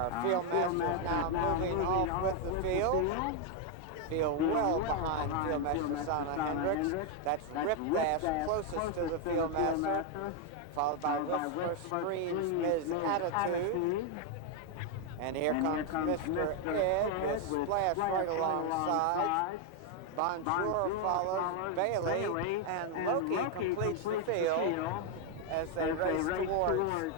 Our field master is now moving off with the field. Field well behind field master Sana Hendricks. That's Rip Dash closest to the field master, followed by Whisper Screams Ms. Attitude. And here comes Mr. Ed with Splash right alongside. Bonjour follows Bailey, and Loki completes the field as they race towards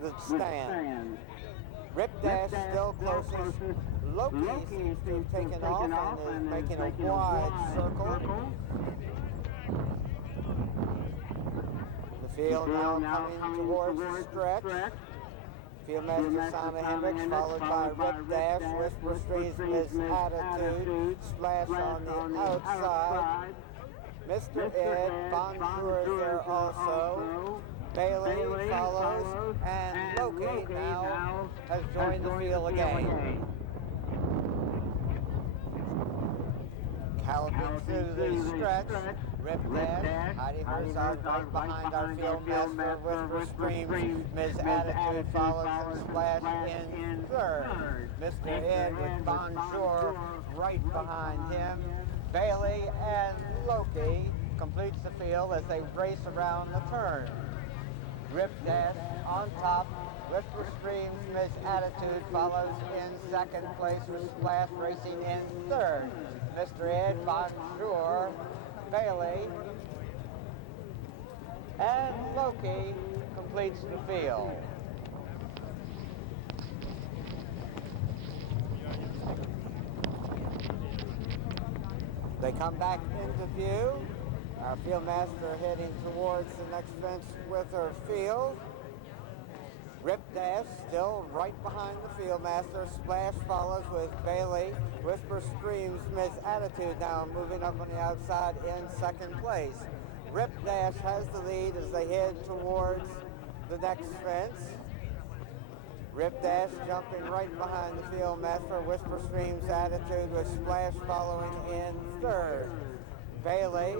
the stand. Rip Dash still closest. Loki seems to have taken off and is making a wide circle. The field now coming towards the stretch. Field master Sana Hendricks followed by Rip Dash, Whisper Screams Ms. Attitude, Splash on the outside. Mr. Ed, Bonjour is there also. Bailey follows, and Loki now has joined the field again. Galloping through the stretch, Rip Dash, hiding herself right behind our field master, Whisper Screams Ms. Attitude follows and Splash in third. Mr. Ed with Bonjour right behind him. Bailey and Loki completes the field as they race around the turn. Rip Dash on top, Whisper Screams Ms. Attitude follows in second place with Splash racing in third. Mr. Ed, Bonjour, Bailey, and Loki completes the field. They come back into view. Our field master heading towards the next fence with her field. Rip Dash still right behind the field master. Splash follows with Bailey. Whisper Screams Ms. Attitude now moving up on the outside in second place. Rip Dash has the lead as they head towards the next fence. Rip Dash jumping right behind the field master. Whisper Screams Attitude with Splash following in third. Bailey,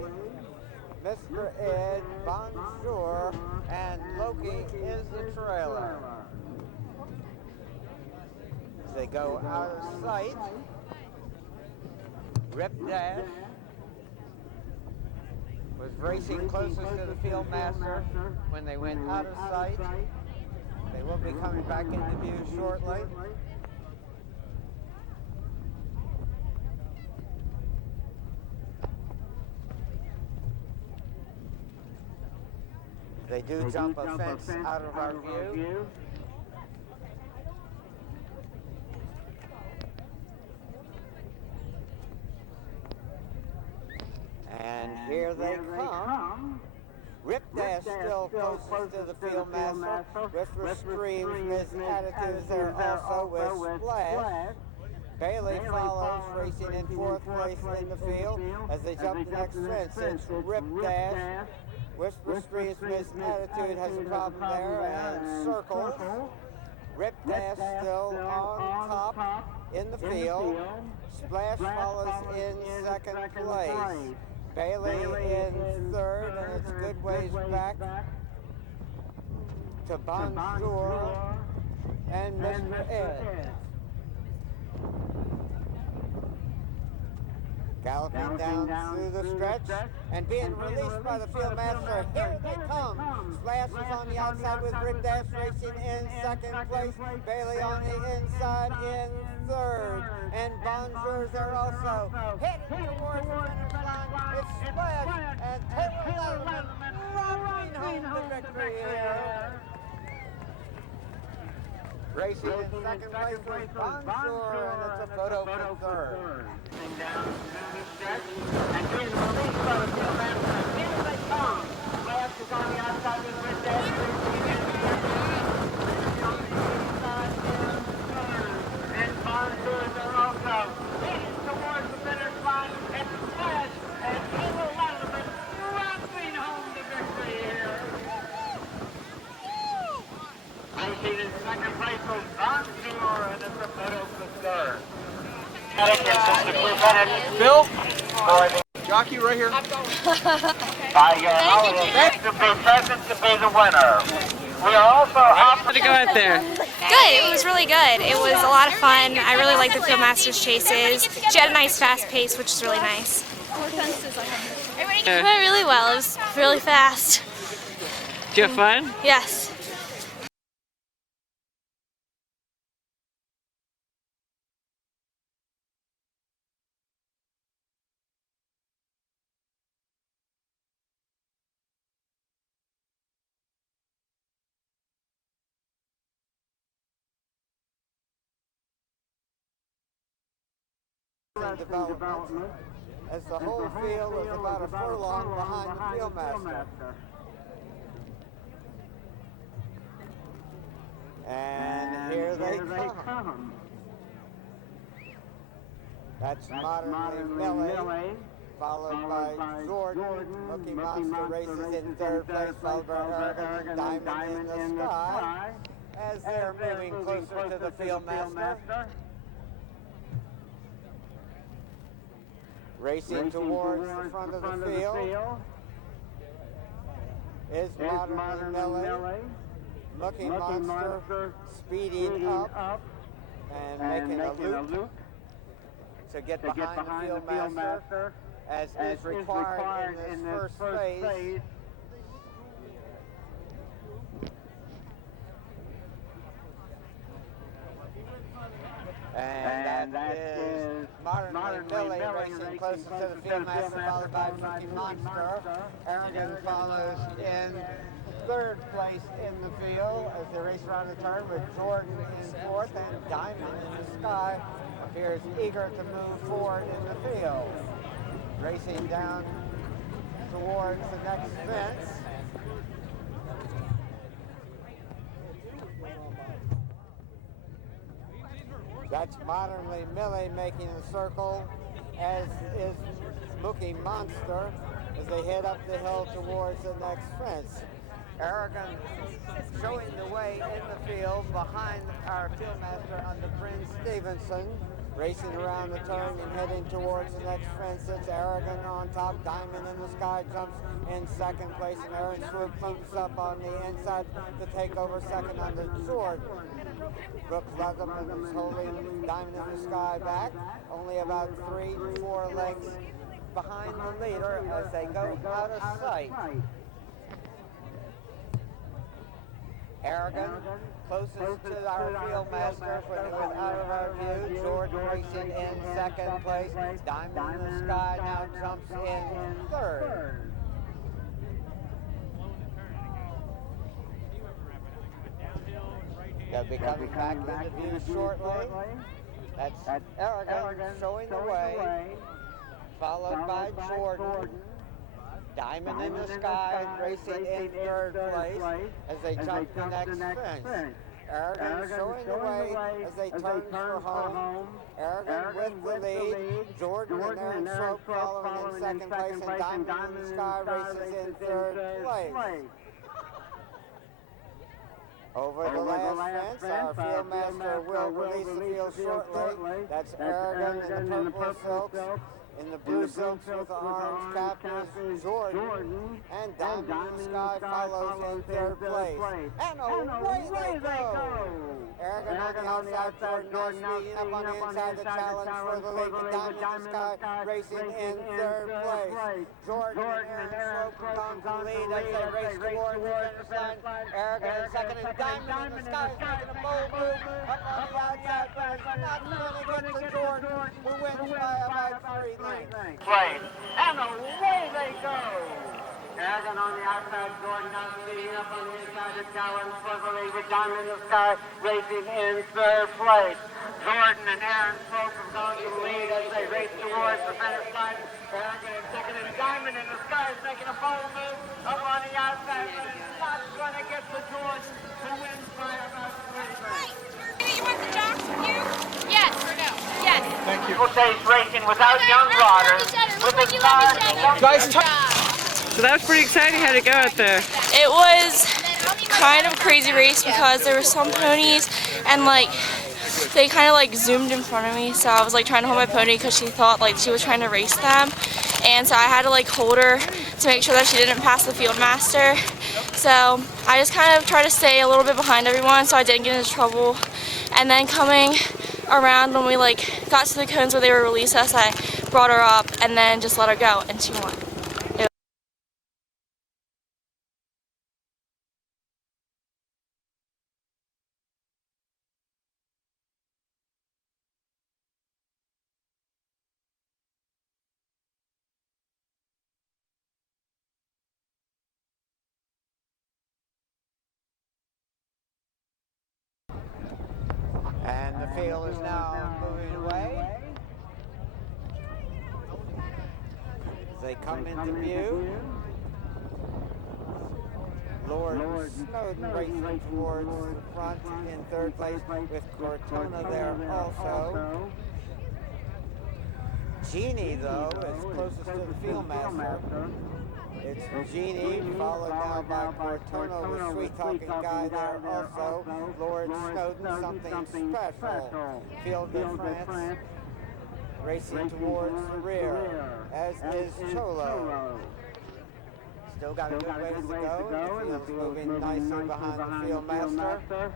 Mr. Ed, Bonjour, and Loki is the trailer. As they go out of sight, Rip Dash was racing closest to the field master when they went out of sight. They will be coming back into view shortly. They do jump a fence out of our view. And here they come. Rip Dash still closest to the field master. Whisper Screams Ms. Attitude is there also with Splash. Bailey follows, racing in fourth place in the field as they jump the next fence. It's Rip Dash. Whisper Screams Ms. Attitude has a problem there and circles. Rip Dash still on top in the field. Splash follows in second place. Bailey in third, and it's a good ways back to Bonjour and Mr. Ed. Galloping down through the stretch and being released by the field master. Here they come. Splash is on the outside with Rip Dash racing in second place. Bailey on the inside in third. And Bonjour's there also. Heading towards the finish line. It's Splash and Taylor Letterman rocking home the victory here. Racing in second place was Bonjour, and it's a photo for third. Down through the stretch and being released by the field master. And here they come. Splash is on the outside with Rip Dash racing in on the inside in third. And Bonjour is there also. Heading towards the finish line. It's Splash and Taylor Letterman rocking home the victory here. Racing in second place was Bonjour, and it's a photo for third. Bill? Jockey right here. By your to be present to be the winner. We are also How'd it go out there? Good. It was really good. It was a lot of fun. I really liked the Fieldmaster's chases. She had a nice fast pace, which is really nice. It went really well. It was really fast. Did you have fun? Yes. Development, as the whole field is about a furlong behind the fieldmaster. And here they come. That's Modernly Millie, followed by Jordan. Mookie Monster races in third place, followed by Arrogant Diamond in the Sky, as they're moving closer to the fieldmaster. Racing towards the front of the field is Modernly Millie. Mookie Monster speeding up and making a loop to get behind the fieldmaster, as is required in this first phase. And that is Modernly Millie racing closer to the fieldmaster, followed by Mookie Monster. Arrogant follows in third place in the field as they race around the turn, with Jordan in fourth, and Diamond in the Sky appears eager to move forward in the field. Racing down towards the next fence. That's Modernly Millie making a circle, as is Mookie Monster as they head up the hill towards the next fence. Arrogant showing the way in the field behind our fieldmaster under Prince Stevenson, racing around the turn and heading towards the next fence. It's Arrogant on top. Diamond in the Sky jumps in second place, and Aaron Swoop moves up on the inside to take over second under Jordan. Brooks Leatherman is holding Diamond in the Sky back, only about 3-4 lengths behind the leader as they go out of sight. Arrogant, closest to our fieldmaster, with out of our view. Jordan racing in second place. Diamond in the Sky now jumps in third. They'll be coming back into view shortly. That's Arrogant showing the way, followed by Jordan. Diamond in the Sky racing in third place as they jump the next fence. Arrogant showing the way as they turn for home. Arrogant with the lead. Jordan and Aaron Swope following in second place, and Diamond in the Sky races in third place. Over the last fence, our fieldmaster will release the field shortly. That's Arrogant in the purple silks. In the blue silks with the orange cap is Jordan, and Diamond in the Sky follows in third place. And away they go! Arrogant on the outside, Jordan speeding up on the inside, the challenge for the lead, and Diamond in the Sky racing in third place. Jordan and Aaron Swope on the lead as they race towards the finish line. Arrogant in second, and Diamond in the Sky is making a bold move up on the outside, but it's not going to get to Jordan, who wins by about 3 lengths. place. And away they go. Arrogant on the outside, Jordan now speeding up on the inside, the challenge for the lead, with Diamond in the Sky racing in third place. Jordan and Aaron Swope have gone to the lead as they race towards the finish line. Arrogant in second, and Diamond in the Sky is making a bold move up on the outside, but it's not going to get to Jordan, who wins by about 3 lengths. You want the jocks with you? Yes or no? Yes. Thank you. Steeplechase racing without young riders, with the stars. Guys, so that was pretty exciting. How'd it go out there? It was kind of a crazy race because there were some ponies and like they kind of like zoomed in front of me, so I was like trying to hold my pony because she thought like she was trying to race them, and so I had to like hold her to make sure that she didn't pass the fieldmaster. So I just kind of tried to stay a little bit behind everyone so I didn't get into trouble. And then coming around when we got to the cones where they were released us, I brought her up and then just let her go, and she won. And the field is now moving away. As they come into view, Lord Snowden racing towards the front in third place with Cortona there also. Jeannie, though, is closest to the field master. It's Jeannie, followed now by Cortona with Sweet Talking Guy there also. Lord Snowden, something special. Field de France racing towards the rear, as is Cholo. Still got a good ways to go. The field's moving nicely behind the field master.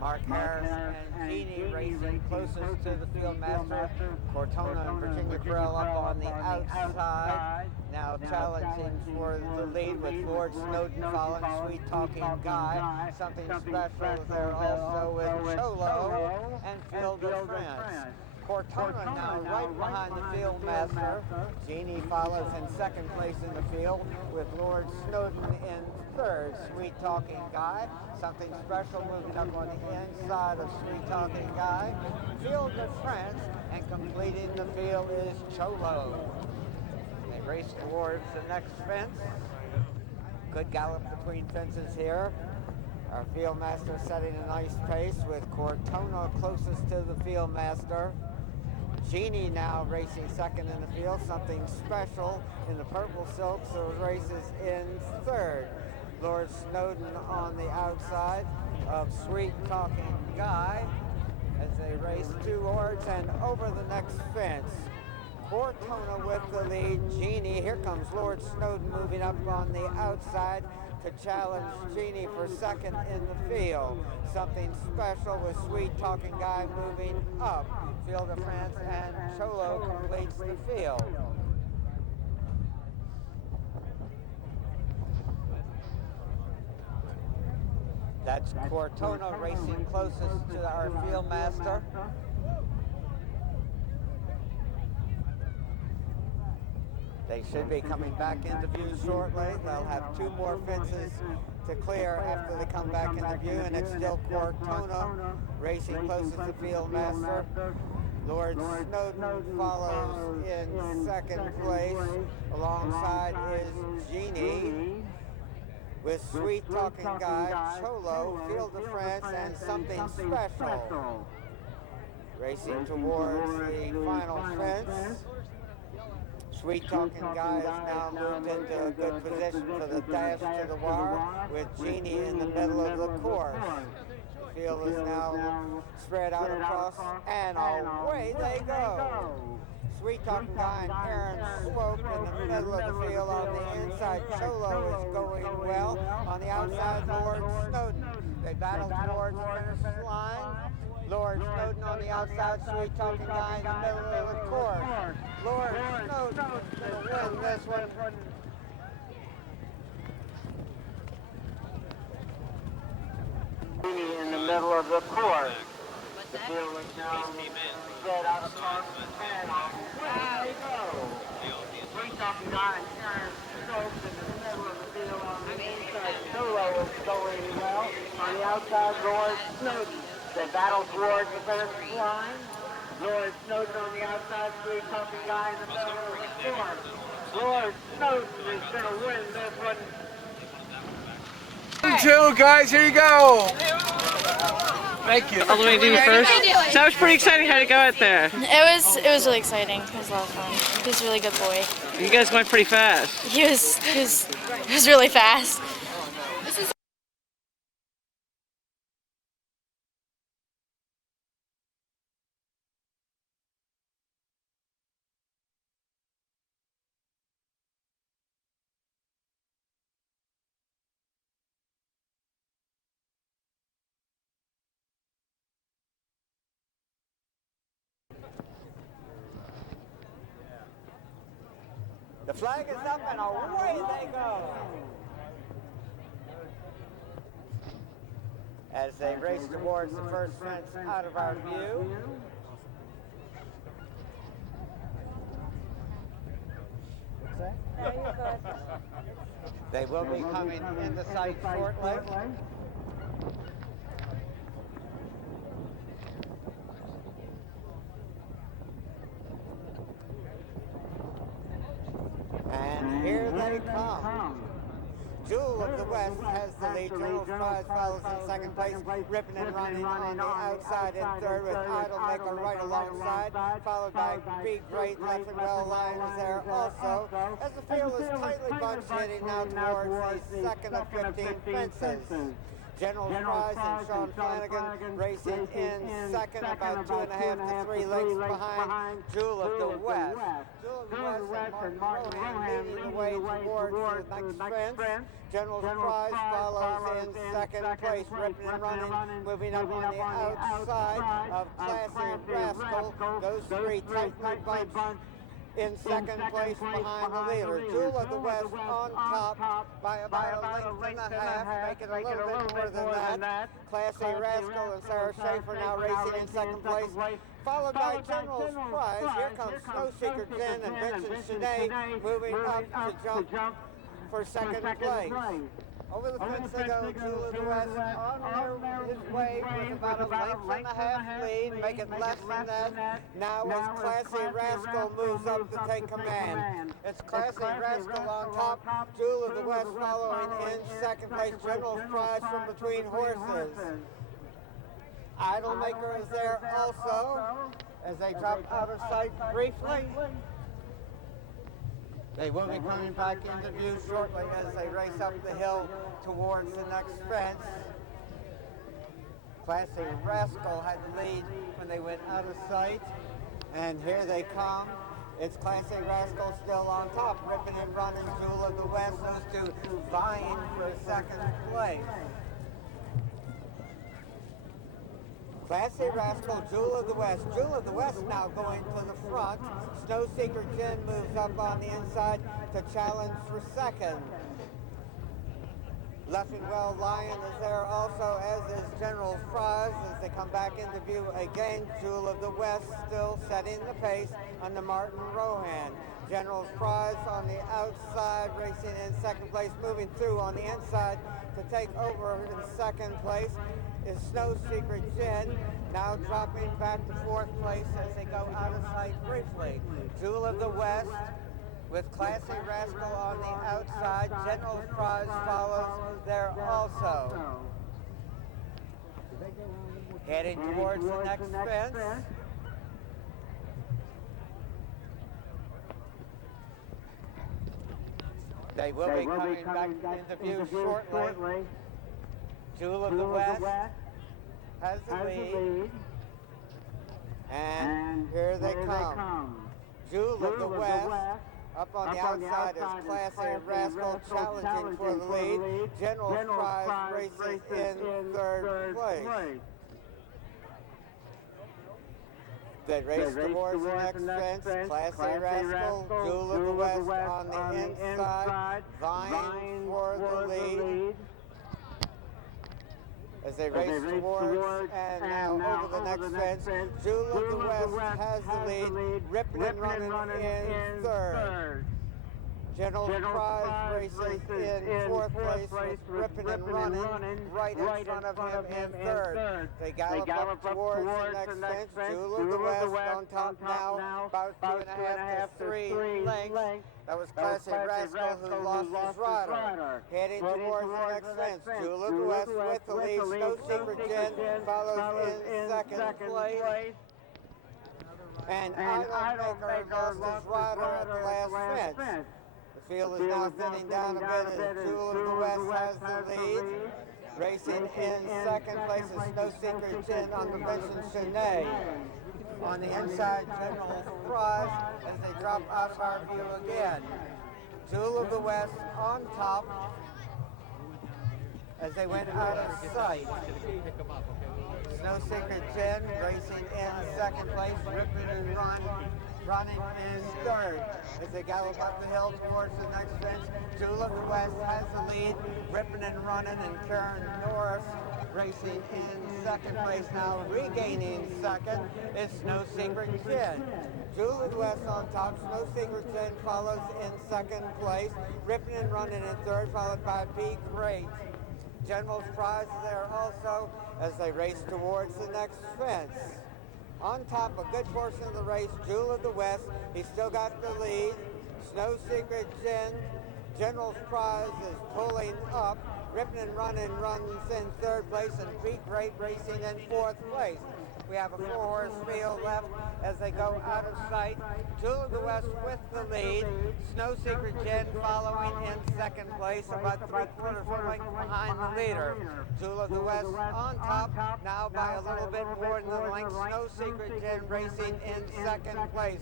Mark Harris and Jeannie racing closest to the field master. Cortona and Virginia Burrell up on the outside. Now challenging for the lead with Lord Snowden following Sweet Talking Guy. Something special there also with Cholo and Field de France. Cortona now right behind the field master. Jeannie follows in second place in the field with Lord Snowden in third. Sweet Talking Guy. Something special moving up on the inside of Sweet Talking Guy. Field de France, and completing the field is Cholo. They race towards the next fence. Good gallop between fences here. Our field master setting a nice pace with Cortona closest to the field master. Jeannie now racing second in the field, something special in the purple silk, so races in third. Lord Snowden on the outside of Sweet Talking Guy as they race towards and over the next fence. Cortona with the lead. Jeannie, here comes Lord Snowden moving up on the outside to challenge Jeannie for second in the field. Something special with Sweet Talking Guy moving up. Field de France and Cholo completes the field. That's Cortona racing closest to our field master. They should be coming back into view shortly. They'll have two more fences to clear after they come back into view, and it's still Cortona racing closest to field master. Lord Snowden follows in second place. Alongside is Jeannie with Sweet Talking Guy, Cholo, Field de France, and Something Special. Racing towards the final fence. Sweet Talking Guy is now moved into a good position for the dash to the wire with Jeannie in the middle of the course. The field is now spread out across, and away they go. Sweet Talking Guy and Aaron Swope in the middle of the field. On the inside, Cholo is going well. On the outside, Lord Snowden. They battle towards the finish line. Lord Snowden on the outside, Sweet Talking Guy in the middle of the course. Lord Snowden is going to win this one. In the middle of the course. The field is now spread out across and away they go. Sweet Talking Guy and Aaron Swope in the middle of the field. On the inside, Cholo is going well. On the outside, Lord Snowden. They battle towards the finish line. Lord Snowden on the outside, Sweet Talking Guy in the middle of the course. Lord Snowden is going to win this one. 2, guys, here you go. Thank you. All the way to you first. So that was pretty exciting. How'd it go out there? It was really exciting. It was a lot of fun. He was a really good boy. You guys went pretty fast. He was really fast. flag is up and away they go. As they race towards the first fence out of our view. They will be coming into sight shortly. And here they come. Jewel of the West has the lead. General Prize follows in second place. Ripping and running on the outside in third with Idle Maker right alongside. Followed by Big Great Left and Well Lion is there also. As the field is tightly bunched heading now towards the second of 15 fences. General Prize and Sean Flanagan racing in second, about 2.5 to 3 lengths behind Jewel of the West. Jewel of the West and Martin Rohan leading the way towards the next fence. General Prize follows in second place, ripping and running, moving up on the outside of Classy Rascal. Those three tightly bunched in second place behind the leader. Jewel of the West on top by about a length and a half, make it a little bit more than that. Classy Rascal and Sarah Schaefer now racing in second place, followed by General's Prize. Here comes Snow Seeker Jen and Vincent Sinead moving up to jump for second place. Over the fence they go. Jewel of the West on his way with about a length and a half lead, make it less than that. Now as Classy Rascal moves up to take command. It's Classy Rascal on top, Jewel of the West following in second place. General's Prize from between horses. Idle Maker is there also as they drop out of sight briefly. They will be coming back into view shortly as they race up the hill towards the next fence. Classy Rascal had the lead when they went out of sight. And here they come. It's Classy Rascal still on top, ripping and running. Jewel of the West, those two vying for second place. Classy Rascal, Jewel of the West. Jewel of the West now going to the front. Snow Seeker Jen moves up on the inside to challenge for second. Leffingwell Lion is there also, as is General's Prize as they come back into view again. Jewel of the West still setting the pace under Martin Rohan. General's Prize on the outside, racing in second place, moving through on the inside to take over in second place is Snow Secret Jen, now dropping back to fourth place as they go out of sight briefly. Jewel of the West with Classy Rascal on the outside. General's Prize follows there also. Heading towards the next fence. They will be coming back into view shortly. Jewel of the West has the lead. And here they come. Jewel of the West up on the outside is Classy Rascal challenging for the lead. General's Prize races in third place. They race towards the next fence. Classy Rascal, Jewel of the West on the inside, vying for the lead. As they race towards and now over the next fence. Jewel of the West has the lead, ripping and running in third. General's Prize races in fourth place with ripping and running right in front of him in third. They gallop up towards the next fence. Jewel of the West on top now, about 2.5 to 3 lengths. That was Classy Rascal who lost his rider. Heading towards the next fence. Jewel of the West with the lead. Snow Secret Jen follows in second place. And Idle Maker lost his rider at the last fence. The field is now thinning down a bit as Jewel of the West has the lead. Racing in second place is Snow Seeker Jen on the Vincent Sinead. On the inside, General's Prize as they drop out of our view again. Jewel of the West on top as they went out of sight. Snow Secret Jen racing in second place, ripping and run running in third. As they gallop up the hill towards the next fence, Jewel of the West has the lead, ripping and running, and Karen Norris racing in second place now. Regaining second is Snow Secret Jen. Jewel of the West on top, Snow Secret Jen follows in second place, ripping and running in third, followed by Be Great. General's Prize is there also as they race towards the next fence. On top, a good portion of the race, Jewel of the West, he's still got the lead. Snow Secret Jen, General's Prize is pulling up. Ripping and running runs in third place, and Be Great racing in fourth place. We have a 4-horse field left as they go out of sight. Jewel of the West with the lead. Snow Secret Jen following in second place, about 3/4 of a length behind the leader. Jewel of the West on top, now by a little bit more than a length. Snow Secret Jen racing in second place.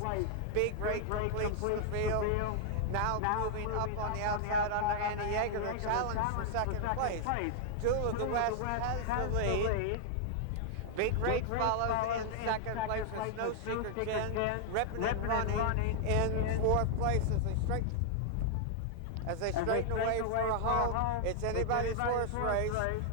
Be Great completes the field. Now moving up on the outside under Annie Yeager, the challenge for second place. Jewel of the West has the lead. Be Great follows in second place with Snow Secret Jen, ripping and running in fourth place as they straighten away for a home. It's anybody's horse race.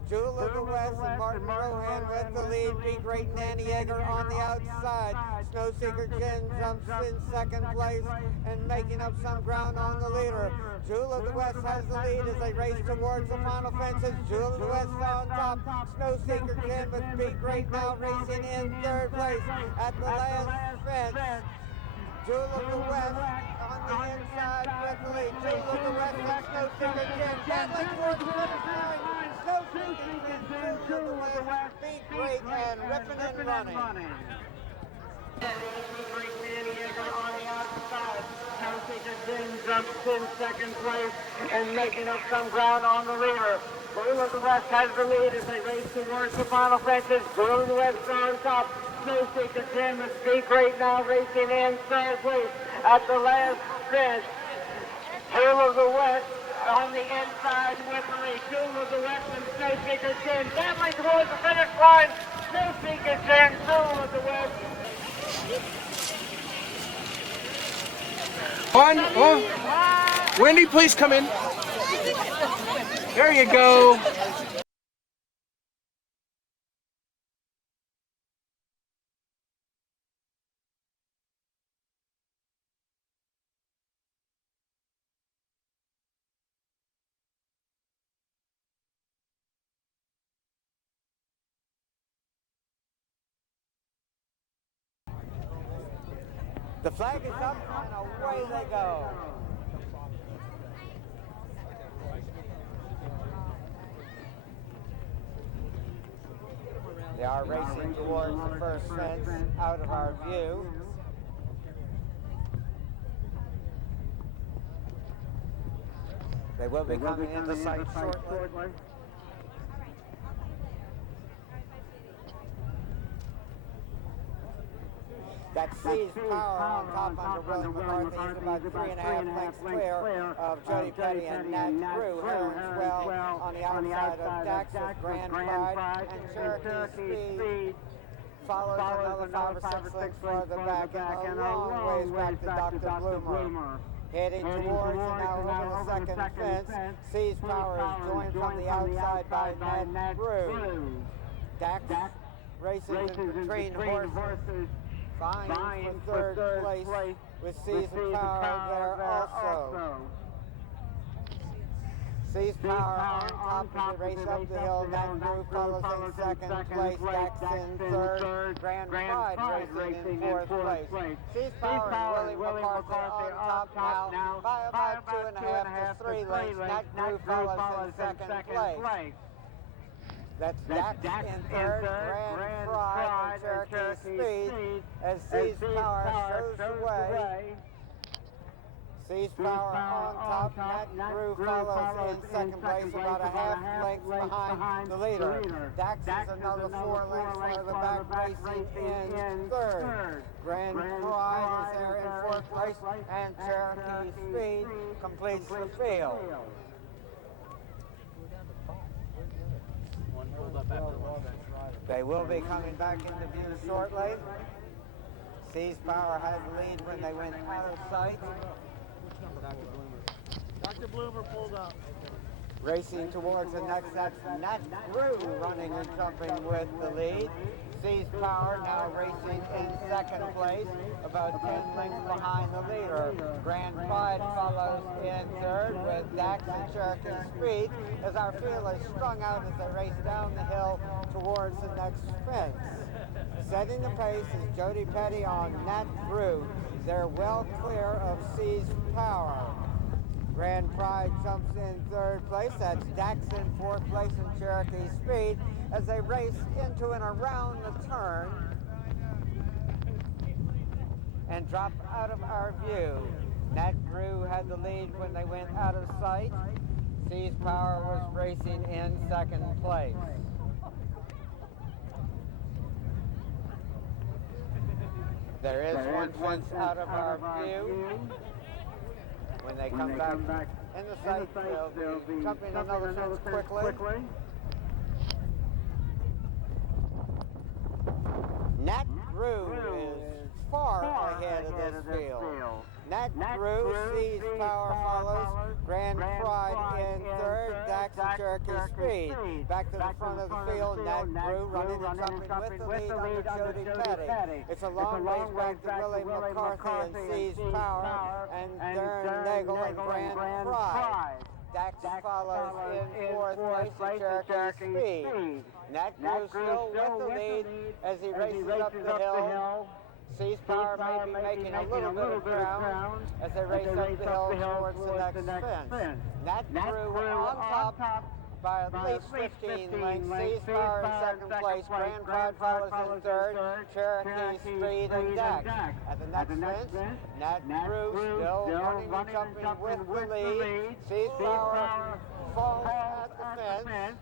Jewel of the West and Martin Rohan with the lead. Be Great and Annie Yeager on the outside. Snow Secret Jen jumps in second place and making up some ground on the leader. Jewel of the West has the lead as they race towards the final fences. Jewel of the West on top. Snow Secret Jen with Be Great now racing in third place at the last fence. Jewel of the West on the inside with the lead. Jewel of the West and Snow Secret Jen battling towards the finish line. Snow Secret Jen, Jewel of the West, Be Great, and ripping and running. On the outside, Snow Secret Jen jumps in second place and making up some ground on the leader. Jewel of the West has the lead as they race towards the final fences. Jewel of the West on top. Snow Secret Jen with Be Great now racing in third place at the last fence. Jewel of the West on the inside with the lead. Jewel of the West and Snow Secret Jen battling towards the finish line. Snow Secret Jen, Jewel of the West. Wendy, please come in. There you go. The flag is up and away they go. They are racing towards the first fence out of our view. They will be coming into sight shortly. That seized power on top under Willie McCarthy is about 3.5 lengths clear of Jody Petty and Nat Drew. Herons well on the outside of Dax with Grand Pride, and Cherokee Speed follows another 5 or 6 lengths further back and a long ways back to Dr. Bloomer. Heading towards and now over the second fence. Seized power is joined from the outside by Nat Drew. Dax races between horses. Vying for third place with Season Power there also. Season Power on top as they race up the hill. Nat Drew follows in second place. Dax in third. Grand Pride racing in fourth place. Season Power and Willie McCarthy on top now by about 2.5 to 3 lengths. Nat Drew follows in second place. That's Dax in third, Grand Pride and Cherokee Speed as Seized Power shows the way. Seized Power on top, Nat Drew follows in second place, about a half length behind the leader. Dax is another 4 lengths further back, racing in third. Grand Pride is there in fourth place, and Cherokee Speed completes the field. They will be coming back into view shortly. Seas Power had the lead when they went out of sight. Dr. Bloomer pulled up. Racing towards the next, that's Nat Drew running and jumping with the lead. Seas Power now racing in second place, about 10 lengths behind the leader. Grand Pride follows in third with Dax and Cherokee Speed as our field is strung out as they race down the hill towards the next fence. Setting the pace is Jody Petty on Nat Drew. They're well clear of Seas Power. Grand Pride jumps in third place. That's Dax in fourth place and Cherokee Speed as they race into and around the turn and drop out of our view. Nat Drew had the lead when they went out of sight. Seas Power was racing in second place. There is one fence out of our view. When they come back in the sight, they'll be jumping another fence quickly. Nat Drew is far ahead of this field. Nat Drew, Seas Power follows, Grand Pride in third, Dax and Cherokee Speed. Back to the front of the field, Nat Drew running and jumping with the lead under Jody Petty. It's a long ways back to Willie McCarthy and Seas Power and Darren Nagel and Grand Pride. Dax follows in fourth place and Cherokee Speed. Nat Drew still with the lead as he races up the hill. Seas Power may be making a little bit of ground as they race up the hill towards the next fence. Nat Drew on top by at least 15 lengths. Seas Power in second place. Grand Pride follows in third. Cherokee Speed and Dax. At the next fence, Nat Drew still running and jumping with the lead. Seas Power falls at the fence.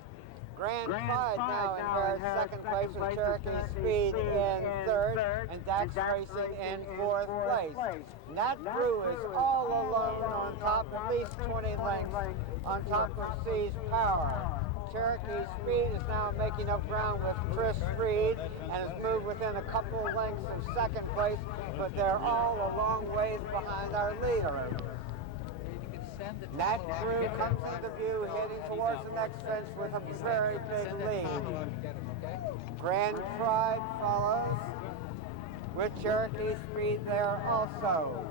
Grand Pride now in second place with Cherokee Speed in third and Dax racing in fourth place. Nat Drew is all alone on top, at least 20 lengths on top of Seas Power. Cherokee Speed is now making up ground with Chris Reed and has moved within a couple of lengths of second place, but they're all a long ways behind our leader. Nat Drew comes into view, heading towards the next fence with a very big lead. Grand Pride follows with Cherokee Speed there also.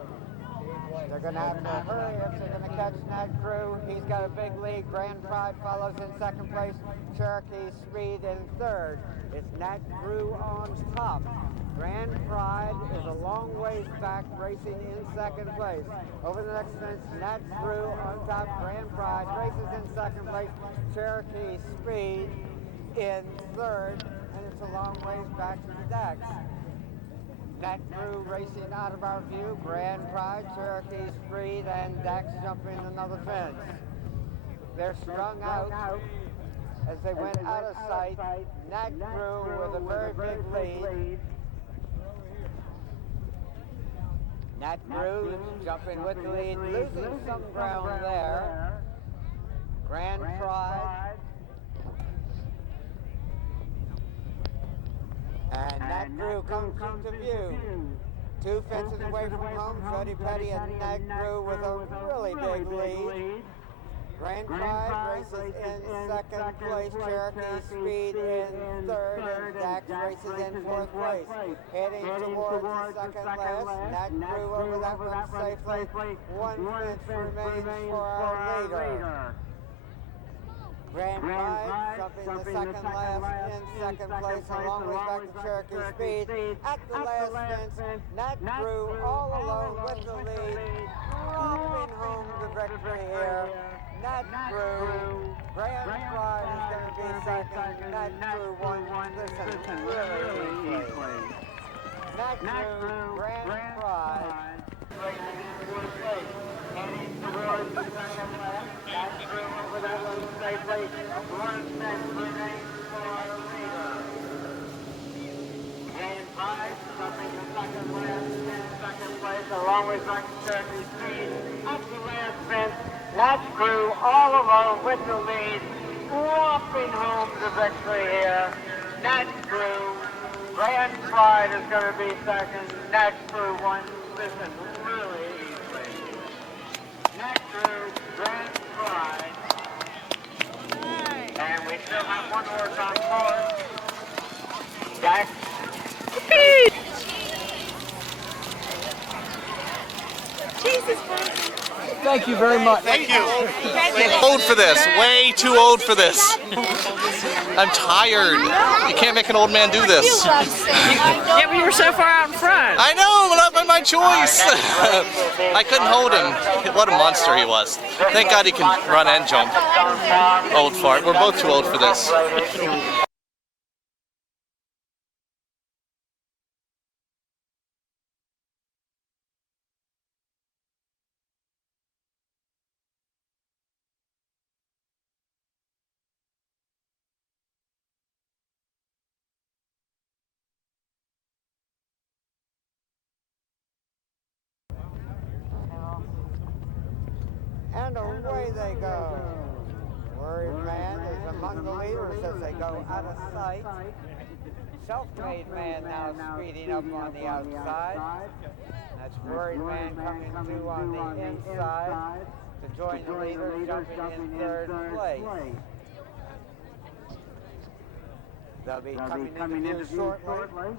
They're going to have to hurry if they're going to catch Nat Drew. He's got a big lead. Grand Pride follows in second place. Cherokee Speed in third. It's Nat Drew on top. Grand Pride is a long ways back, racing in second place. Over the next fence, Nat Drew on top. Grand Pride races in second place. Cherokee Speed in third, and it's a long ways back to the Dax. Nat Drew racing out of our view. Grand Pride, Cherokee Speed, and Dax jumping another fence. They're strung out as they went out of sight. Nat Drew with a very big lead. Nat Drew jumping with the lead, losing some ground there. Grand Pride. And Nat Drew comes into view. Two fences away from home, Jody Petty and Nat Drew with a really big lead. Grand Pride races in second place, Cherokee Speed in third, and Dax races in fourth place. Heading towards the second last, Nat Drew over that one safely. One fence remains for our leader. Grand Pride jumping the second last in second place, along with back to Cherokee Speed. At the last fence, Nat Drew all alone with the lead, romping home the victory here. Nat Drew, Grand Pride is going to be second. Nat Drew won this one really easily. Nat Drew, Grand Pride. Heading towards the second left. Nat Drew over that one safely. One fence remains for our leader. Grand Pride jumping the second left in second place, along with back to Cherokee Speed. Up the last fence. Nat Drew all alone with the lead, romping home the victory here. Nat Drew, Grand Inside is going to be second. Next through one. Listen, really easily. Next through Grand Pride. And we still have one horse on course. Jack. Thank you very much. Thank you. Old for this. Way too old for this. I'm tired. You can't make an old man do this. Yeah, but you were so far out in front. I know, but not by my choice. I couldn't hold him. What a monster he was. Thank God he can run and jump. Old fart. We're both too old for this. And away they go. Worried Man is among the leaders as they go out of sight. Self-Made Man now speeding up on the outside. That's Worried Man coming through on the inside to join the leader, jumping in third place. They'll be coming into view shortly.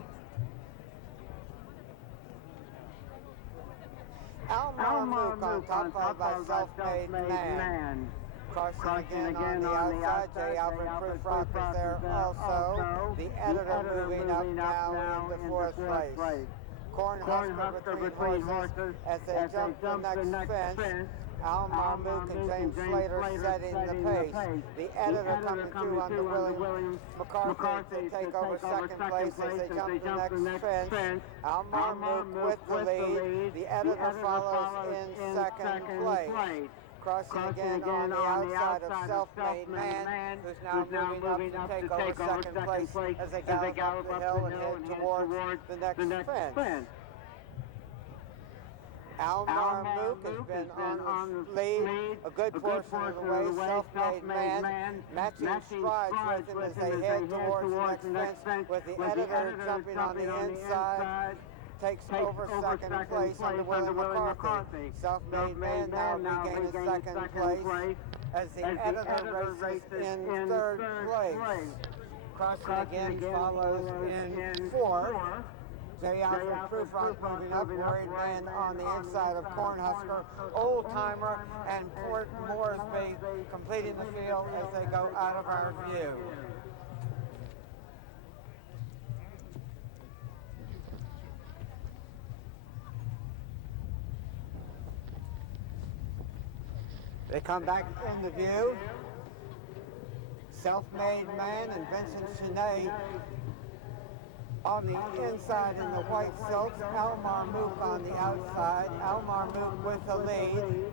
Almar Mook on top, followed by Self-Made Man. Crossing again on the outside, J. Alfred Prufrock is there also. The editor moving up now into fourth place. Cornhusker between horses as they jump the next fence. Almar Mook and James Slater setting the pace. The editor coming through under William McCarthy to take over second place as they jump the next fence. Almar Mook with the lead. The editor follows in second place. Crossing again on the outside of Self-Made Man, who's now moving up to take over second place as they gallop up the hill and head towards the next fence. Almar Mook has been on the lead a good portion of the way. Self-Made Man matching strides with him as they head towards the next fence, with the editor jumping on the inside. Takes over second place under William McCarthy. Self-Made Man now regaining second place as the editor races in third place. Crossing again follows in fourth. J. Alfred Prufrock moving up, Worried Man on the inside of Cornhusker, Old Timer, and Port Moresby completing the field as they go out of our view. They come back into view. Self-Made Man and Vincent Chenet on the inside in the white silks. Almar Mook on the outside. Almar Mook with the lead.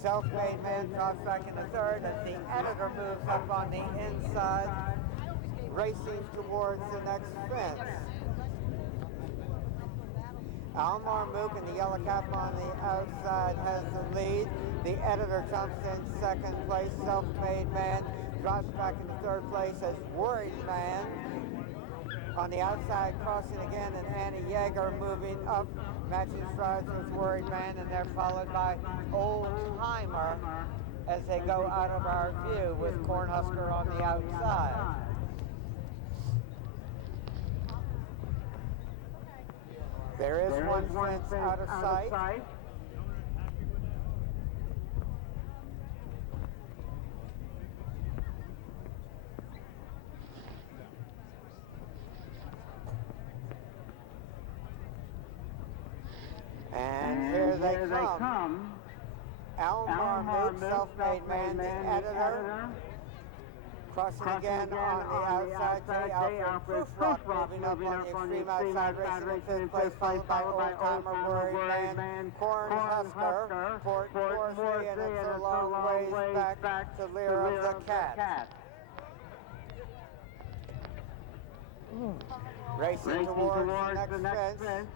Self-Made Man drops back into third as the editor moves up on the inside, racing towards the next fence. Almar Mook in the yellow cap on the outside has the lead. The editor jumps in second place. Self-Made Man drops back into third place as Worried Man. On the outside, crossing again, and Annie Yeager moving up, matching strides with Worried Man, and they're followed by Old Timer as they go out of our view with Cornhusker on the outside. There is one fence out of sight. And here they come. Almar Mook, Self-Made Man, the editor. Crossing again on the outside, J. Alfred Prufrock moving up on the extreme outside, racing in fifth place, followed by Old Timer, Worried Man, Cornhusker, Port Moresby, and it's a long ways back to Lear of the Cat. Racing towards the next fence.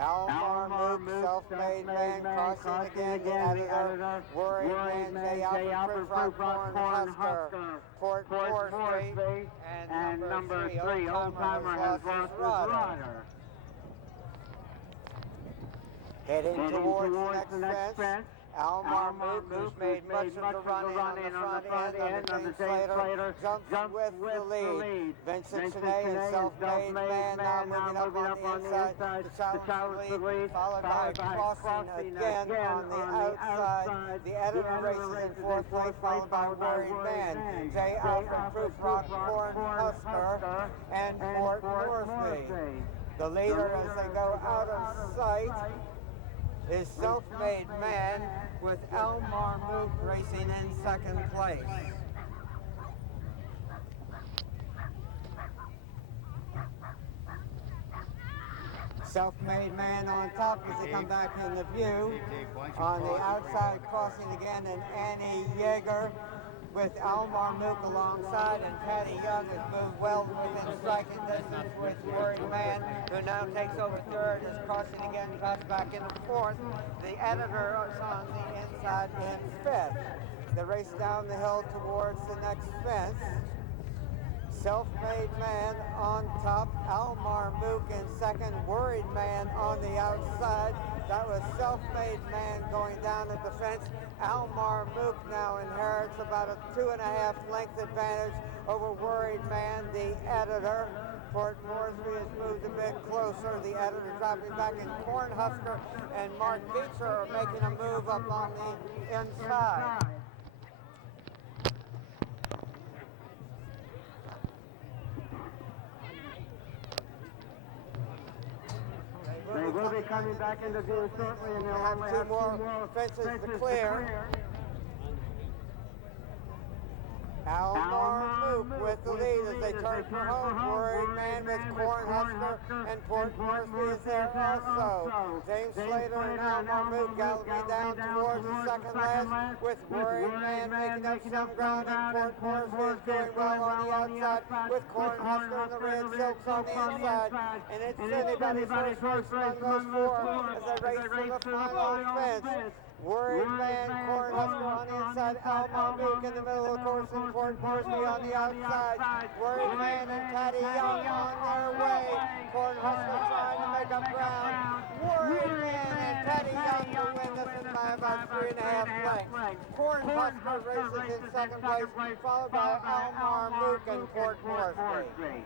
Almar Mook, self-made man, crossing again, the editor, worried man, J. Alfred Proof Rock, Corn Husker, Port Moresby, and number 3, Old-Timer has lost his rudder. Heading towards the next fence, Almar Mook, who's made much of the run-in on the front end of the James Slater, jumps with the lead. Vincent Cheney, a self-made man, now moving up on the inside to challenge the lead, followed by crossing again on the outside. The editor races in fourth place, followed by Worried Man, J. Alfred Proof Rock, Corn Husker, and Port Moresby. The leader, as they go out of sight, is self-made man, with Almar Mook racing in second place. Self-made man on top as they come back into view. On the outside, crossing again, and Annie Yeager with Almar Mook alongside, and Patty Young has moved well within striking distance with Worried Man, who now takes over third, is crossing again, drops back into fourth. The editor is on the inside in fifth. The race down the hill towards the next fence. Self-made man on top, Almar Mook in second, Worried Man on the outside. That was self-made man going down at the fence. Almar Mook now inherits about a 2.5 length advantage over Worried Man, the editor. Port Moresby has moved a bit closer. The editor dropping back in. Corn Husker and Mark Beecher are making a move up on the inside. They will be coming back into view shortly, and they'll have two more fences to clear. Almar Mook with the lead as they turn for home. Worried Man with Corn Husker and Port Moresby is there also. James Slater and Almar Mook galloping down towards the second last, with Worried Man making up some ground, and Port Moresby is doing well on the outside with Corn Husker and the Red Silks on the inside. And it's anybody's first race among those four as they race to the final fence. Worried Man, Corn Husker on the inside, Almar Mook in the middle of the course, and Port Moresby on the outside. Worried Man and Patty Young on their way. Corn Husker trying to make up ground. Worried Man and Patty Young to win this one by about 3.5 lengths. Corn Husker races in second place, followed by Almar Mook and Port Moresby.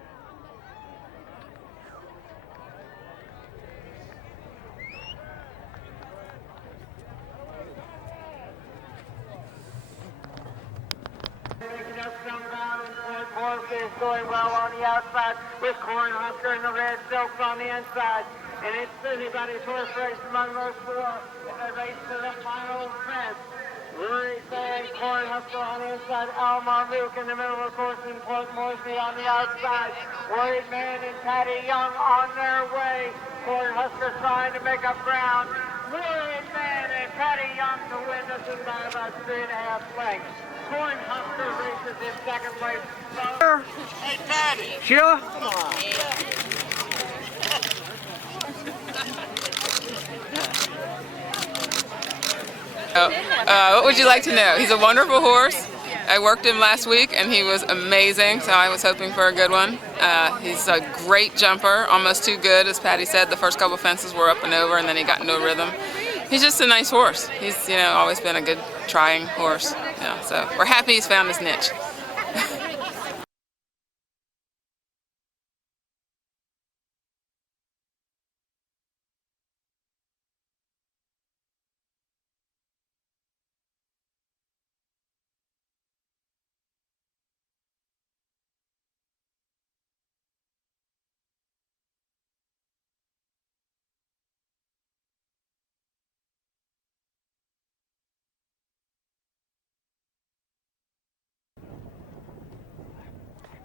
Making up some ground, and Port Moresby is going well on the outside with Corn Husker and the Red Silks on the inside. And it's anybody's horse race among those four as they race to the final fence. Worried Man, Corn Husker on the inside, Almar Mook in the middle of the course, and Port Moresby on the outside. Worried Man and Patty Young on their way. Corn Husker trying to make up ground. Worried Man and Patty Young to win this one by about 3.5 lengths. Corn Husker races in second place. Hey, Patty. Sheila? Come on. What would you like to know? He's a wonderful horse. I worked him last week and he was amazing, so I was hoping for a good one. He's a great jumper, almost too good, as Patty said. The first couple fences were up and over, and then he got into a rhythm. He's just a nice horse. He's, always been a good trying horse. So we're happy he's found his niche.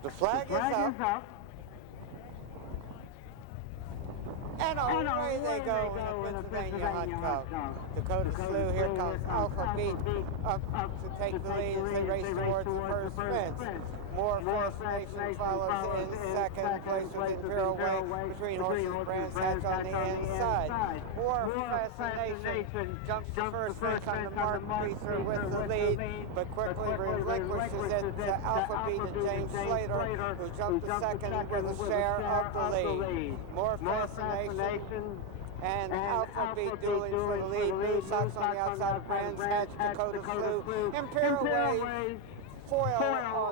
The flag is up. And away they go in the Pennsylvania Hunt Cup. Dakota Slew, here comes Alpha Beat up to take the lead as they race towards the first fence. More Fascination follows in second place with Imperial Way between horses. Brands Hatch on the inside. More Fascination jumps the first fence on the mark, beats her with the lead, but quickly relinquishes it to Alpha Beat and James Slater, who jumped the second with a share of the lead. More Fascination and Alpha Beat dueling for the lead. Moon Socks on the outside of Brands Hatch, Dakota Slew, Imperial Way, Foil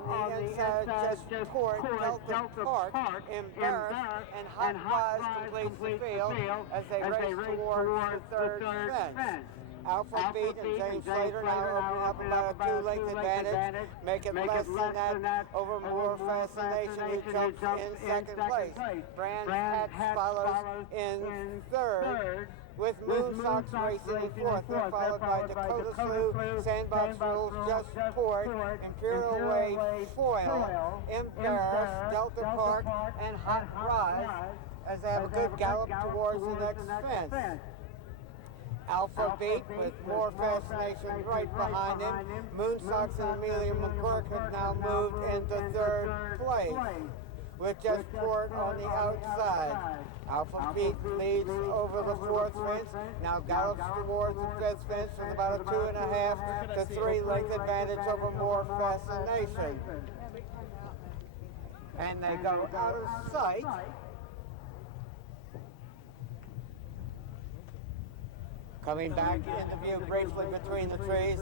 on the inside, just Choate, Delta Park, Embarrassed, and Hot Rise completes the field as they race towards the third fence. Alpha Beat and James Slater now opening up about a 2-length advantage, make it less than that over More Fascination, who jumps in second place. Brands Hatch follows in third, with Moon Socks racing in fourth. They're followed by Dakota Slew, Sandbox Rules, Just Choate, Imperial Way, Foil, Embarrassed, Delta Park, and Hot Rise as they have a good gallop towards the next fence. Alpha Beat with More Fascination right behind him. Moon Socks and Amelia McCork have now moved into third place, with Just Choate on the outside. Alpha Beat leads over the fourth fence, now gallops towards the fifth fence with about a 2.5 to 3 length advantage over More Fascination. And they go out of sight. Coming back into view briefly between the trees,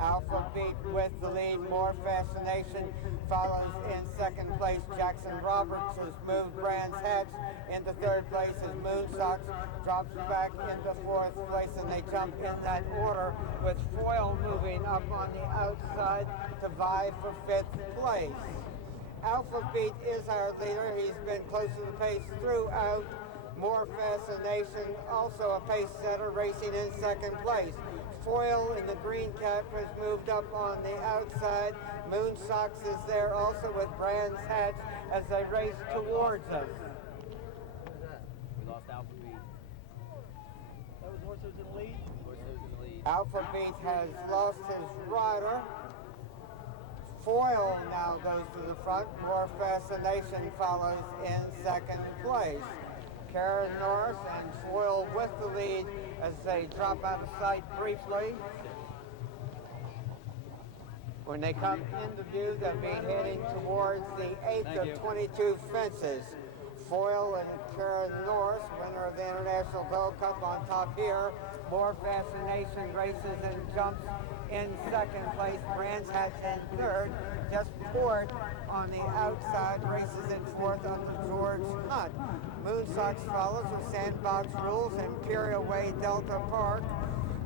Alpha Beat with the lead. More Fascination follows in second place. Jackson Roberts has moved Brands Hatch into third place as Moon Socks drops back into fourth place, and they jump in that order with Foil moving up on the outside to vie for fifth place. Alpha Beat is our leader. He's been close to the pace throughout. More Fascination, also a pace setter, racing in second place. Foil in the green cap has moved up on the outside. Moon Socks is there also with Brands Hatch as they race towards us. We lost Alpha Beat. That was Horse in the lead? Horse in the lead. Alpha Beat has lost his rider. Foil now goes to the front. More Fascination follows in second place. Karen Norris and Foil with the lead as they drop out of sight briefly. When they come into view, they'll be heading towards the 8th of 22 fences. Foil and Karen Norris, winner of the International Gold Cup, on top here. More Fascination races and jumps in second place. Brands Hatch in third. Just Choate on the outside races in fourth under George Hunt. Moon Socks follows with Sandbox Rules, Imperial Way, Delta Park.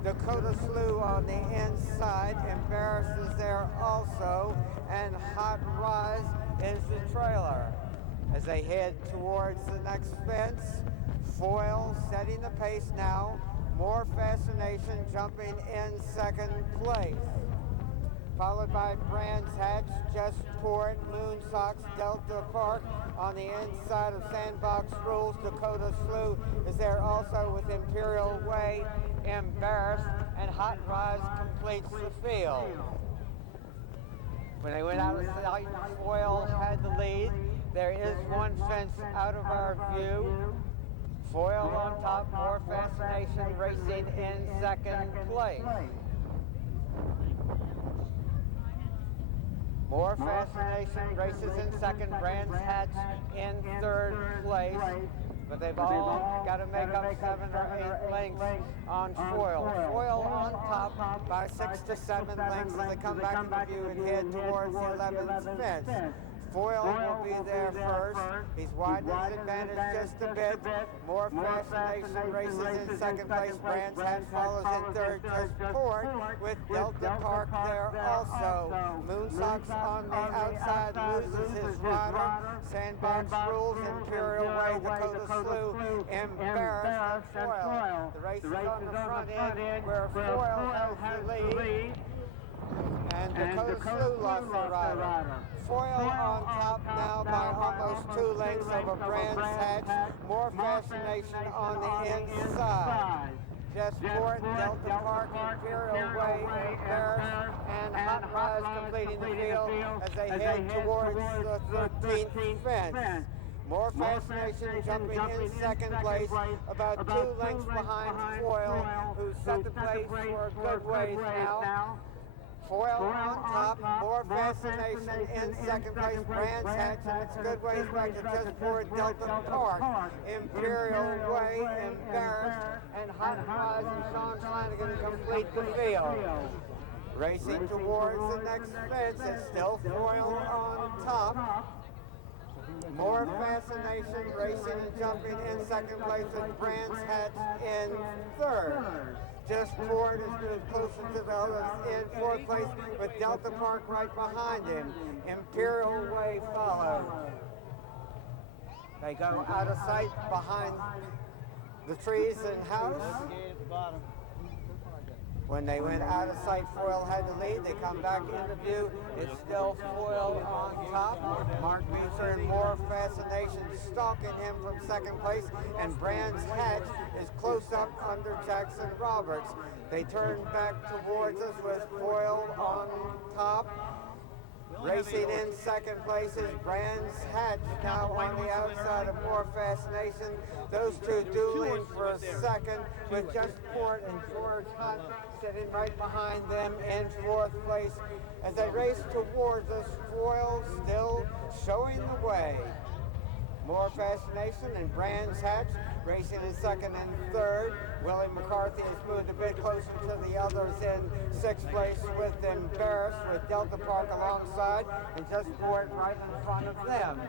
Dakota Slew on the inside. Embarrassed is there also. And Hot Rise is the trailer. As they head towards the next fence, Foil setting the pace now. More Fascination jumping in second place. Followed by Brands Hatch, Just Choate, Moon Socks, Delta Park. On the inside of Sandbox Rules, Dakota Slew is there also with Imperial Way, Embarrassed, and Hot Rise completes the field. When they went out of sight, Foil had the lead. There is one fence out of our view. Foil on top, More Fascination racing in second place. More Fascination races in second. Brands Hatch in third place. But they've all got to make up 7 or 8 lengths on Foil. Foil on top by 6 to 7 lengths as they come back into view and head towards the 11th fence. Foil will be there first. He's widened his advantage just a bit. More Fascination races in second place. Brands Hatch follows in third. Just Choate with Delta Park there also. Moon Socks on the outside loses his rider. Sandbox Rules, Imperial Way, Dakota Slew, Embarrassed, and Foil. The race is on the front end where Foil has the lead. and Dakota Slew lost the rider. Foil on top now by almost 2 lengths over Brands Hatch. More Fascination on the inside. Just Choate, Delta Park, Imperial Way, Paris, and Hot Rise completing the field as they head towards the 13th fence. More Fascination jumping in second place, about 2 lengths behind Foil, who set the pace for a good ways now. Foil on top, More Fascination in second place, Brands Hatch, and it's a good ways back to just for Delta Park. Imperial Way, Embarrassed, and Hot Rise and Sean Flanagan complete the field. Racing towards the next fence, it's still Foil on top. More Fascination racing and jumping in second place with Brands Hatch in third. Just Ford has moved closer to the others in fourth place with Delta Park right behind him. Imperial Way followed. They go out of sight behind the trees and house. When they went out of sight, Foil had the lead. They come back into view. It's still Foil on top. Mark Meeser and More Fascination stalking him from second place. And Brands Hatch is close up under Jackson Roberts. They turn back towards us with Foil on top. Racing in second place is Brands Hatch, now on the outside of More Fascination. Those two dueling for second with Just Port and George Hunt sitting right behind them in fourth place. As they race towards us, Foil still showing the way. More Fascination and Brands Hatch racing in second and third. Willie McCarthy has moved a bit closer to the others in sixth place with Embarrassed, with Delta Park alongside, and Just Port right in front of them.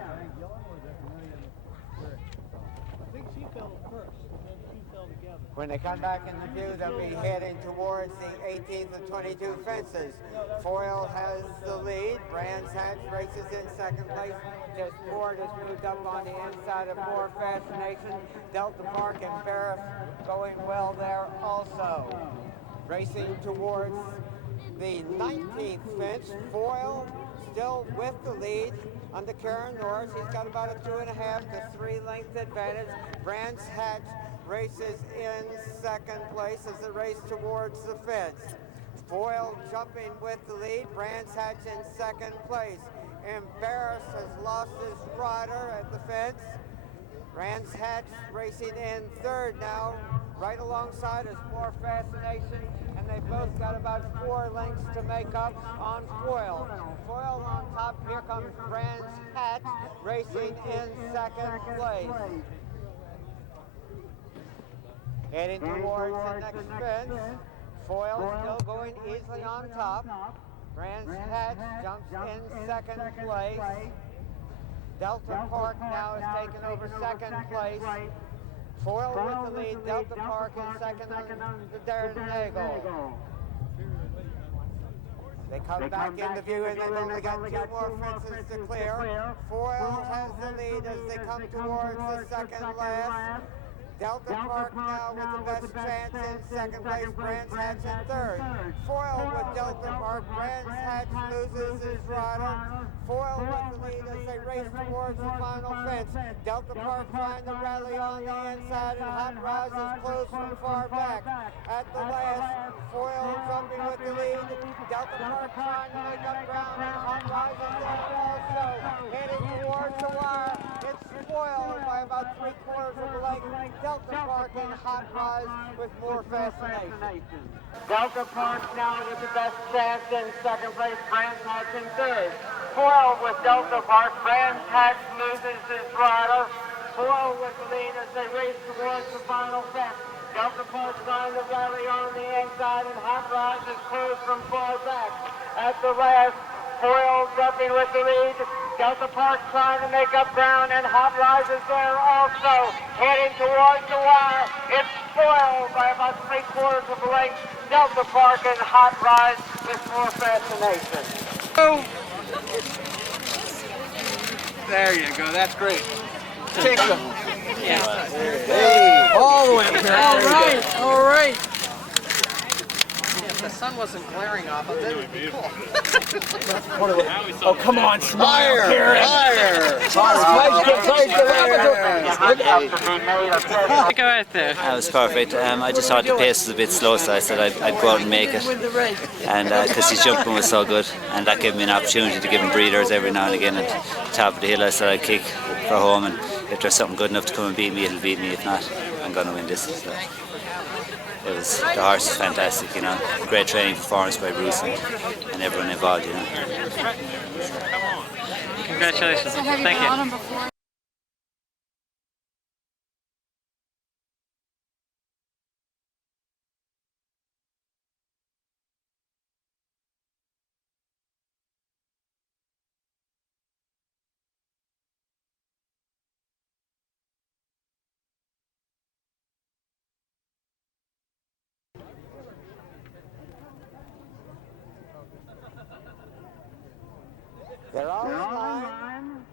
I think she fell first, and then she fell together. When they come back into view, they'll be heading towards the 18th and 22 fences. Foil has the lead. Brands Hatch races in second place. Just Ford has moved up on the inside of More Fascination. Delta Park and Barrett going well there also. Racing towards the 19th fence. Foil still with the lead under Karen Norris. He's got about a 2.5 to 3 length advantage. Brands Hatch races in second place as they race towards the fence. Foil jumping with the lead. Brands Hatch in second place. Embarrassed has lost his rider at the fence. Brands Hatch racing in third now, right alongside is More Fascination, and they both got about 4 lengths to make up on Foil. Foil on top, here comes Brands Hatch racing in second place. Heading towards the next fence. Foil still going easily on top. Brands Hatch jumps in second place. Delta Park now has taken over second place. Foil with the lead. Delta Park in second under Darren Nagel. They come back into view and they've only got 2 more fences to clear. Foil has the lead as they come towards the second last. Delta Park now with the best chance in second place, Brands Hatch in third. Foil with Delta Park, Brands Hatch loses his rider. Foil with the lead as they race towards the final fence. Delta Park trying to rally on the inside and Hot Rise is close from far back. At the last, Foil jumping with the lead. Delta Park trying to make up ground and Hot Rise is there also. Heading towards the wire, it's Foil by about 3/4 of a length. Delta Park and Hot Rise with More Fascination. Delta Park now with the best chance in second place, Brands Hatch in third. Foil with Delta Park, Brands Hatch loses his rider. Foil with the lead as they race towards the final fence. Delta Park trying to rally on the inside and Hot Rise is close from far back. At the last, Foil jumping with the lead. Delta Park trying to make up ground and Hot Rise is there also. Heading towards the wire. It's Foil by about 3/4 of a length. Delta Park and Hot Rise with More Fascination. Oh. There you go. That's great. Take them. Yeah. Hey. All the way up here. All right. All right. the sun wasn't glaring off, that would be cool. Oh, come on, smile, Karen. Go out there. That was perfect. I just thought the pace was a bit slow, so I said I'd go out and make it. And because his jumping was so good, and that gave me an opportunity to give him breathers every now and again. At the top of the hill, I said I'd kick for home, and if there's something good enough to come and beat me, it'll beat me. If not, I'm going to win this. So the horse is fantastic, you know. Great training performance by Bruce and everyone involved, you know. Congratulations. Thank you. They're all in line.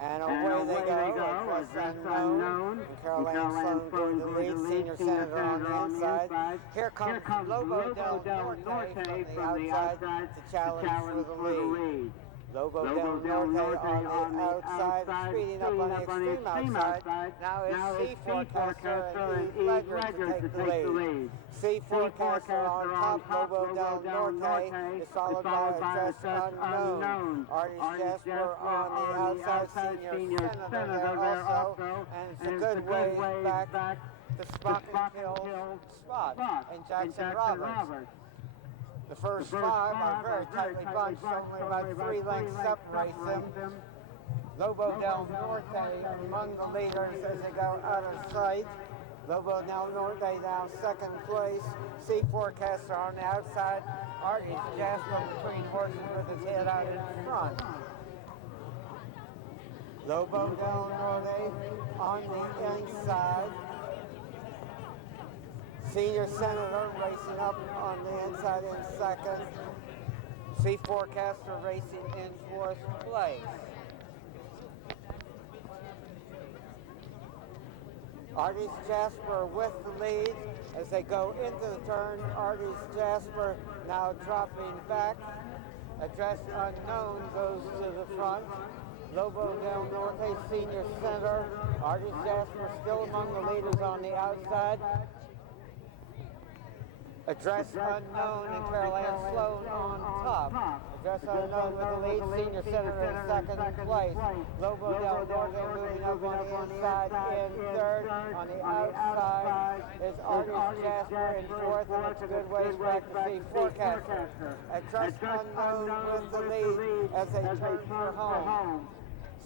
And away they go. Across unknown. And Caroline Sloan going to lead. Senior Senator on the inside. Here comes Lobo del Norte from the outside to challenge for the lead. Lobo del Norte on the outside, speeding up on the extreme outside. Now it's Sea Forecaster and Ledyard to take the lead. Sea Forecaster on top, Lobo del Norte is followed by Address Unknown. Artist Jasper on the outside, Senior Senator there also, and it's a good way back to Spock and Kill Spot and Jackson Roberts. The first five are very tightly bunched, only about 3 lengths separates them. Lobo del Norte among the leaders as they go out of sight. Lobo del Norte now second place. Sea Forecaster on the outside. Artist Jasper between horses with his head out in front. Lobo del Norte on the inside. Senior Senator racing up on the inside in second. Sea Forecaster racing in fourth place. Artist Jasper with the lead as they go into the turn. Artist Jasper now dropping back. Address Unknown goes to the front. Lobo del Norte, Senior Senator. Artist Jasper still among the leaders on the outside. Address Unknown and Caroline Sloan on top. Address Unknown with the lead. Senior Senator in second place. Lobo del Norte moving up on the inside in third. On the outside is Artist Jasper in fourth, and it's a good ways back to Sea Forecaster. Address Unknown with the lead as they turn for home.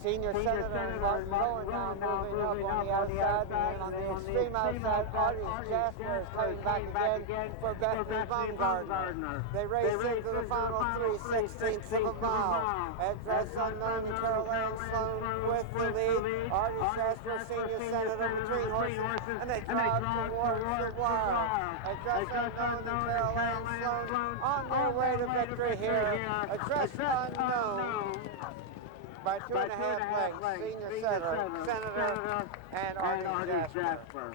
Senior Senator Martin Bowen now moving up on the outside, and on the extreme outside, Artist Jasper is coming back again for Bethany Baumgartner. They race into the final 3/16 of a mile. Address Unknown and Caroline Sloan with the lead. Artist Jasper, Senior Senator between horses, and they drive towards the wire. Address Unknown and Caroline Sloan on their way to victory here. Address Unknown by 2.5 lengths, Senior Senator and Artist Jasper.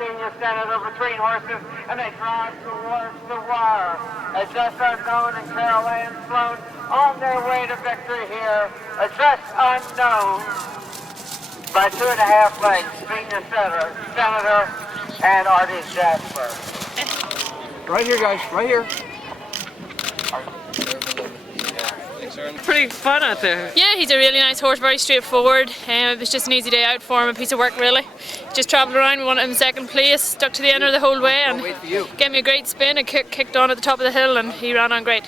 Senior Senator between horses, and they drive towards the wire. Address Unknown and Caroline Sloan on their way to victory here. Address Unknown by 2.5 lengths, Senior Senator and Artist Jasper. Right here, guys, right here. Pretty fun out there. Yeah, he's a really nice horse, very straightforward. It was just an easy day out for him, a piece of work really. Just travelled around, we won it in second place, stuck to the end of the whole way and gave me a great spin and kicked on at the top of the hill, and he ran on great.